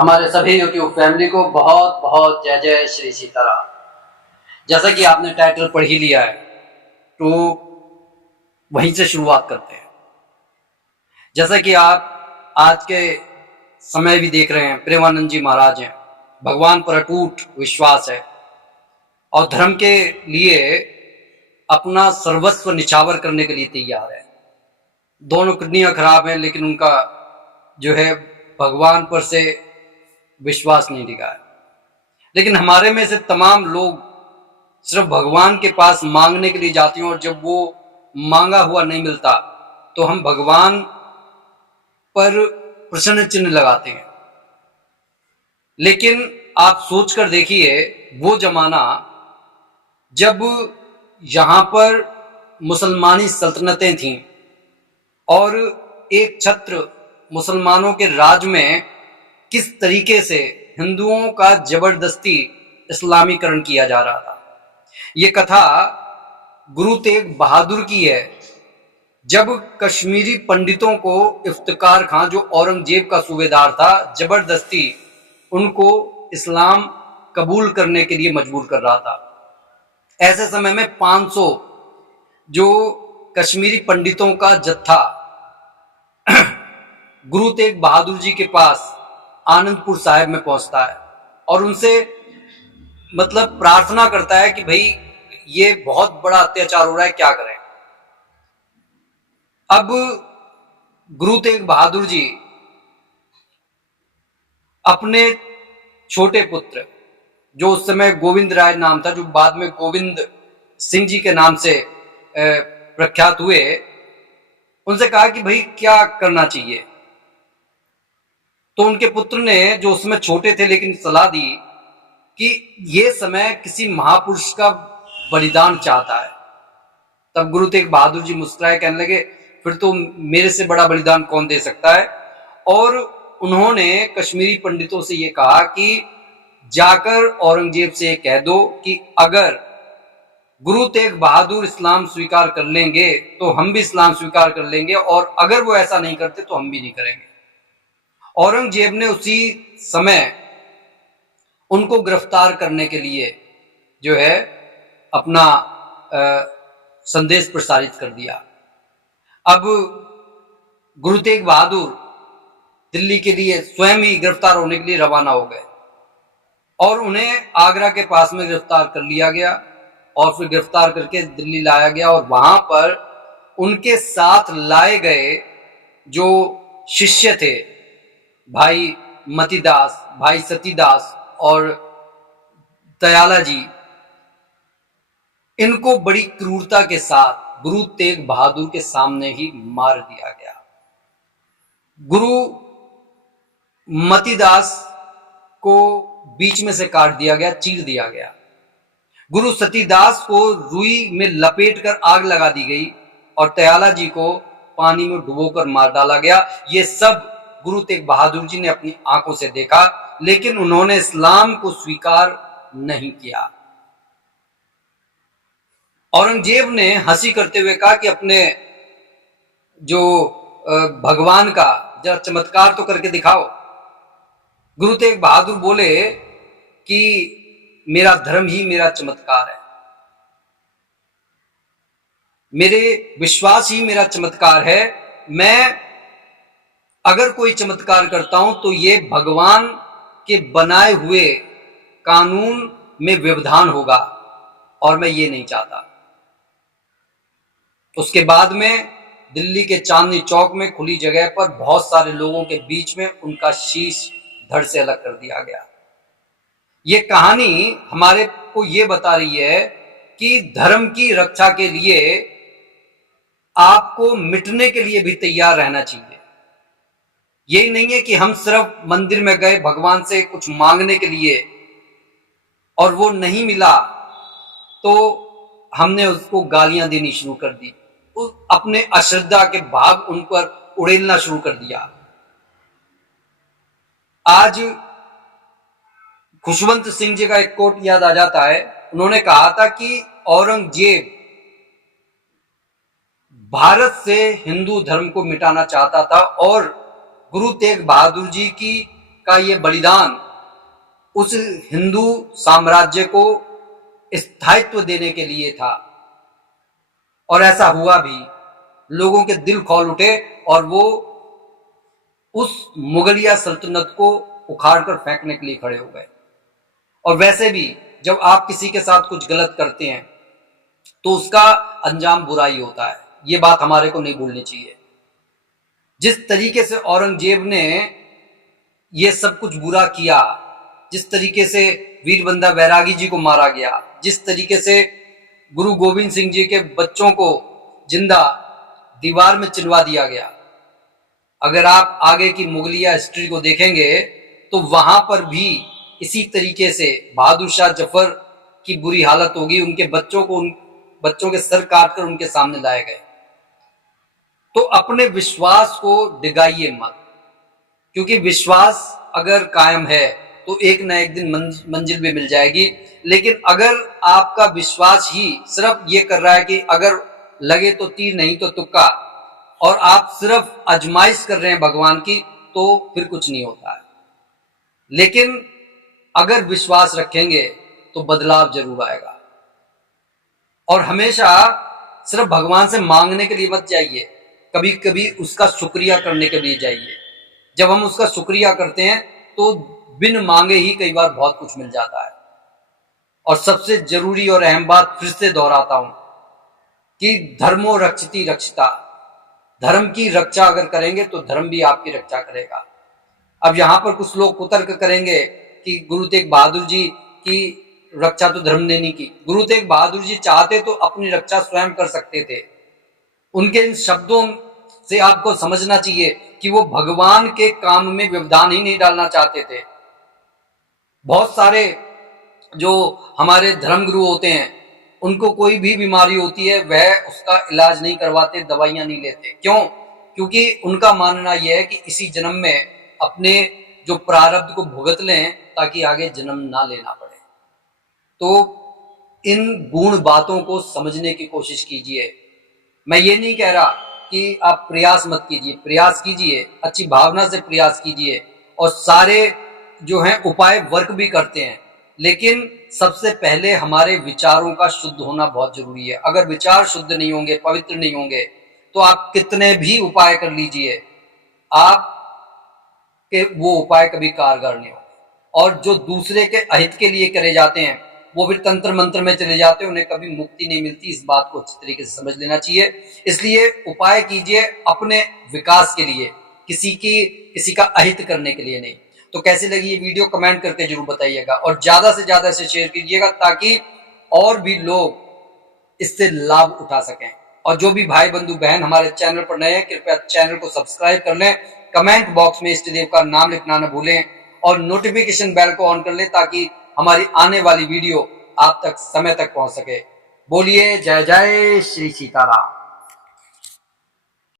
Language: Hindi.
हमारे सभी यूट्यूब फैमिली को बहुत बहुत जय जय श्री सीताराम। जैसा कि आपने टाइटल पढ़ ही लिया है, तो वहीं से शुरुआत करते हैं। जैसा कि आप आज के समय भी देख रहे हैं, प्रेमानंद जी महाराज हैं, भगवान पर अटूट विश्वास है और धर्म के लिए अपना सर्वस्व निछावर करने के लिए तैयार है। दोनों किडनियां खराब हैं, लेकिन उनका जो है भगवान पर से विश्वास नहीं दिखा है। लेकिन हमारे में से तमाम लोग सिर्फ भगवान के पास मांगने के लिए जाते हैं, और जब वो मांगा हुआ नहीं मिलता तो हम भगवान पर प्रश्न चिन्ह लगाते हैं। लेकिन आप सोचकर देखिए, वो जमाना जब यहां पर मुसलमानी सल्तनतें थीं और एक छत्र मुसलमानों के राज में किस तरीके से हिंदुओं का जबरदस्ती इस्लामीकरण किया जा रहा था। ये कथा गुरु तेग बहादुर की है। जब कश्मीरी पंडितों को इफ्तिकार खां, जो औरंगजेब का सूबेदार था, जबरदस्ती उनको इस्लाम कबूल करने के लिए मजबूर कर रहा था। ऐसे समय में 500 जो कश्मीरी पंडितों का जत्था गुरु तेग बहादुर जी के पास आनंदपुर साहिब में पहुंचता है और उनसे मतलब प्रार्थना करता है कि भाई ये बहुत बड़ा अत्याचार हो रहा है, क्या करें। अब गुरु तेग बहादुर जी अपने छोटे पुत्र, जो उस समय गोविंद राय नाम था, जो बाद में गोविंद सिंह जी के नाम से प्रख्यात हुए, उनसे कहा कि भाई क्या करना चाहिए। तो उनके पुत्र ने, जो उसमें छोटे थे, लेकिन सलाह दी कि ये समय किसी महापुरुष का बलिदान चाहता है। तब गुरु तेग बहादुर जी मुस्कुराए, कहने लगे फिर तो मेरे से बड़ा बलिदान कौन दे सकता है। और उन्होंने कश्मीरी पंडितों से ये कहा कि जाकर औरंगजेब से कह दो कि अगर गुरु तेग बहादुर इस्लाम स्वीकार कर लेंगे तो हम भी इस्लाम स्वीकार कर लेंगे, और अगर वो ऐसा नहीं करते तो हम भी नहीं करेंगे। औरंगजेब ने उसी समय उनको गिरफ्तार करने के लिए जो है अपना संदेश प्रसारित कर दिया। अब गुरु तेग बहादुर दिल्ली के लिए स्वयं ही गिरफ्तार होने के लिए रवाना हो गए और उन्हें आगरा के पास में गिरफ्तार कर लिया गया और फिर गिरफ्तार करके दिल्ली लाया गया। और वहां पर उनके साथ लाए गए जो शिष्य थे, भाई मतीदास, भाई सतीदास और दयाला जी, इनको बड़ी क्रूरता के साथ गुरु तेग बहादुर के सामने ही मार दिया गया। गुरु मतीदास को बीच में से काट दिया गया, चीर दिया गया। गुरु सतीदास को रुई में लपेटकर आग लगा दी गई और दयाला जी को पानी में डुबोकर मार डाला गया। ये सब गुरु तेग बहादुर जी ने अपनी आंखों से देखा, लेकिन उन्होंने इस्लाम को स्वीकार नहीं किया। औरंगजेब ने हंसी करते हुए कहा कि अपने जो भगवान का जरा चमत्कार तो करके दिखाओ। गुरु तेग बहादुर बोले कि मेरा धर्म ही मेरा चमत्कार है, मेरे विश्वास ही मेरा चमत्कार है। मैं अगर कोई चमत्कार करता हूं तो ये भगवान के बनाए हुए कानून में व्यवधान होगा और मैं ये नहीं चाहता। उसके बाद में दिल्ली के चांदनी चौक में खुली जगह पर बहुत सारे लोगों के बीच में उनका शीश धड़ से अलग कर दिया गया। ये कहानी हमारे को ये बता रही है कि धर्म की रक्षा के लिए आपको मिटने के लिए भी तैयार रहना चाहिए। यही नहीं है कि हम सिर्फ मंदिर में गए भगवान से कुछ मांगने के लिए और वो नहीं मिला तो हमने उसको गालियां देनी शुरू कर दी, अपने अश्रद्धा के भाग उन पर उड़ेलना शुरू कर दिया। आज खुशवंत सिंह जी का एक कोट याद आ जाता है। उन्होंने कहा था कि औरंगजेब भारत से हिंदू धर्म को मिटाना चाहता था और गुरु तेग बहादुर जी की का ये बलिदान उस हिंदू साम्राज्य को स्थायित्व देने के लिए था, और ऐसा हुआ भी। लोगों के दिल खौल उठे और वो उस मुगलिया सल्तनत को उखाड़कर फेंकने के लिए खड़े हो गए। और वैसे भी जब आप किसी के साथ कुछ गलत करते हैं तो उसका अंजाम बुरा ही होता है, ये बात हमारे को नहीं भूलनी चाहिए। जिस तरीके से औरंगजेब ने ये सब कुछ बुरा किया, जिस तरीके से वीरबंदा बैरागी जी को मारा गया, जिस तरीके से गुरु गोविंद सिंह जी के बच्चों को जिंदा दीवार में चिनवा दिया गया, अगर आप आगे की मुगलिया हिस्ट्री को देखेंगे तो वहां पर भी इसी तरीके से बहादुर शाह जफर की बुरी हालत होगी। उनके बच्चों के सर काटकर उनके सामने लाए गए। तो अपने विश्वास को डिगाइए मत, क्योंकि विश्वास अगर कायम है तो एक ना एक दिन मंजिल भी मिल जाएगी। लेकिन अगर आपका विश्वास ही सिर्फ ये कर रहा है कि अगर लगे तो तीर नहीं तो तुक्का, और आप सिर्फ आजमाइश कर रहे हैं भगवान की, तो फिर कुछ नहीं होता है। लेकिन अगर विश्वास रखेंगे तो बदलाव जरूर आएगा। और हमेशा सिर्फ भगवान से मांगने के लिए मत जाइए, कभी कभी उसका शुक्रिया करने के लिए जाइए। जब हम उसका शुक्रिया करते हैं तो बिन मांगे ही कई बार बहुत कुछ मिल जाता है। और सबसे जरूरी और अहम बात फिर से दोहराता हूं कि धर्मो रक्षति रक्षिता, धर्म की रक्षा अगर करेंगे तो धर्म भी आपकी रक्षा करेगा। अब यहां पर कुछ लोग कुतर्क करेंगे कि गुरु तेग बहादुर जी की रक्षा तो धर्म ने नहीं की। गुरु तेग बहादुर जी चाहते तो अपनी रक्षा स्वयं कर सकते थे। उनके इन शब्दों से आपको समझना चाहिए कि वो भगवान के काम में व्यवधान ही नहीं डालना चाहते थे। बहुत सारे जो हमारे धर्मगुरु होते हैं, उनको कोई भी बीमारी होती है वह उसका इलाज नहीं करवाते, दवाइयां नहीं लेते। क्यों? क्योंकि उनका मानना यह है कि इसी जन्म में अपने जो प्रारब्ध को भुगत लें ताकि आगे जन्म ना लेना पड़े। तो इन गुण बातों को समझने की कोशिश कीजिए। मैं ये नहीं कह रहा कि आप प्रयास मत कीजिए, प्रयास कीजिए, अच्छी भावना से प्रयास कीजिए, और सारे जो हैं उपाय वर्क भी करते हैं। लेकिन सबसे पहले हमारे विचारों का शुद्ध होना बहुत जरूरी है। अगर विचार शुद्ध नहीं होंगे, पवित्र नहीं होंगे, तो आप कितने भी उपाय कर लीजिए, आप के वो उपाय कभी कारगर नहीं होंगे। और जो दूसरे के अहित के लिए करे जाते हैं वो फिर तंत्र मंत्र में चले जाते हैं, उन्हें कभी मुक्ति नहीं मिलती। इस बात को अच्छी तरीके से समझ लेना चाहिए। इसलिए उपाय कीजिए अपने विकास के लिए, किसी का अहित करने के लिए नहीं। तो कैसी लगी ये वीडियो कमेंट करके जरूर बताइएगा, और ज्यादा से ज्यादा इसे शेयर कीजिएगा ताकि और भी लोग इससे लाभ उठा सकें। और जो भी भाई बंधु बहन हमारे चैनल पर नए हैं, कृपया चैनल को सब्सक्राइब कर लें, कमेंट बॉक्स में इष्ट देव का नाम लिखना न भूलें, और नोटिफिकेशन बेल को ऑन कर लें ताकि हमारी आने वाली वीडियो आप तक समय तक पहुंच सके। बोलिए जय जय श्री सीताराम।